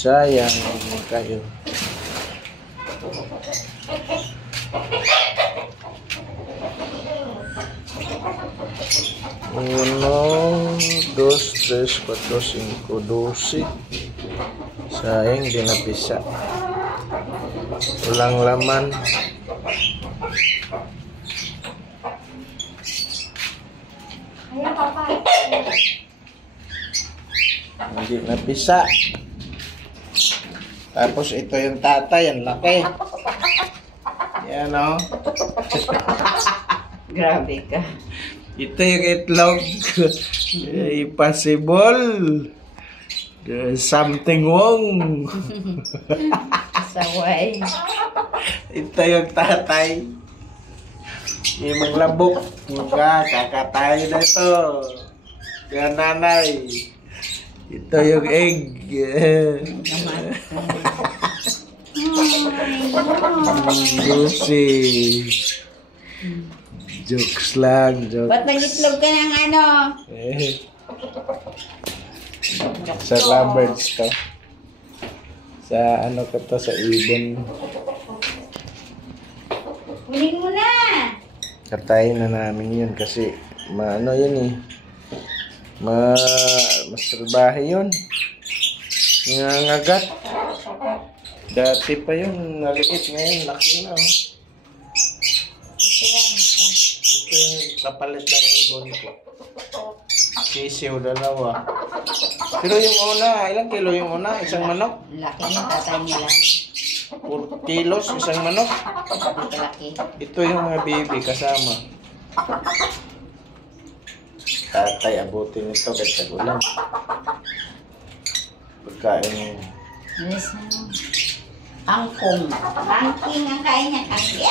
Sayang kayo. Uno, dos, tres, cuatro, cinco, 12. Sayang di napisa. Walang laman. Ayan, papa. Hindi napisa. Tapos ito yung tatay, ang laki. Yan o. Grabe ka. Ito yung itlog. Impossible. There's something wrong. Saway. Ito yung tatay. Yung labok. Kakatay na ito. Yung nanay. Ito yung egg. Lucy. Jokes lang. Jokes. Ba't nag-itlog ka ng ano? Sa lovebirds to. Sa ano ko to, sa ibon. Kunin mo na! Katayin na namin yun kasi maano yun eh. Masalbahe yun. Nangangagat. Dati pa yun, maliit. Ngayon, laki na. Oh. Ito yung kapalit ng ibon ko. Sisiw, dalawa. Pero yung una, ilang kilo yung una? Isang manok? Laki ng tatay niya lang. 4 kilos, isang manok. Dito laki. Ito yung mga baby kasama. Tatay, abutin ito kahit sa ulan. Pagkain. Yes, angkong. Angking ang kain niya. Angking.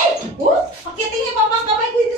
Akitin niya papa kamay ko dito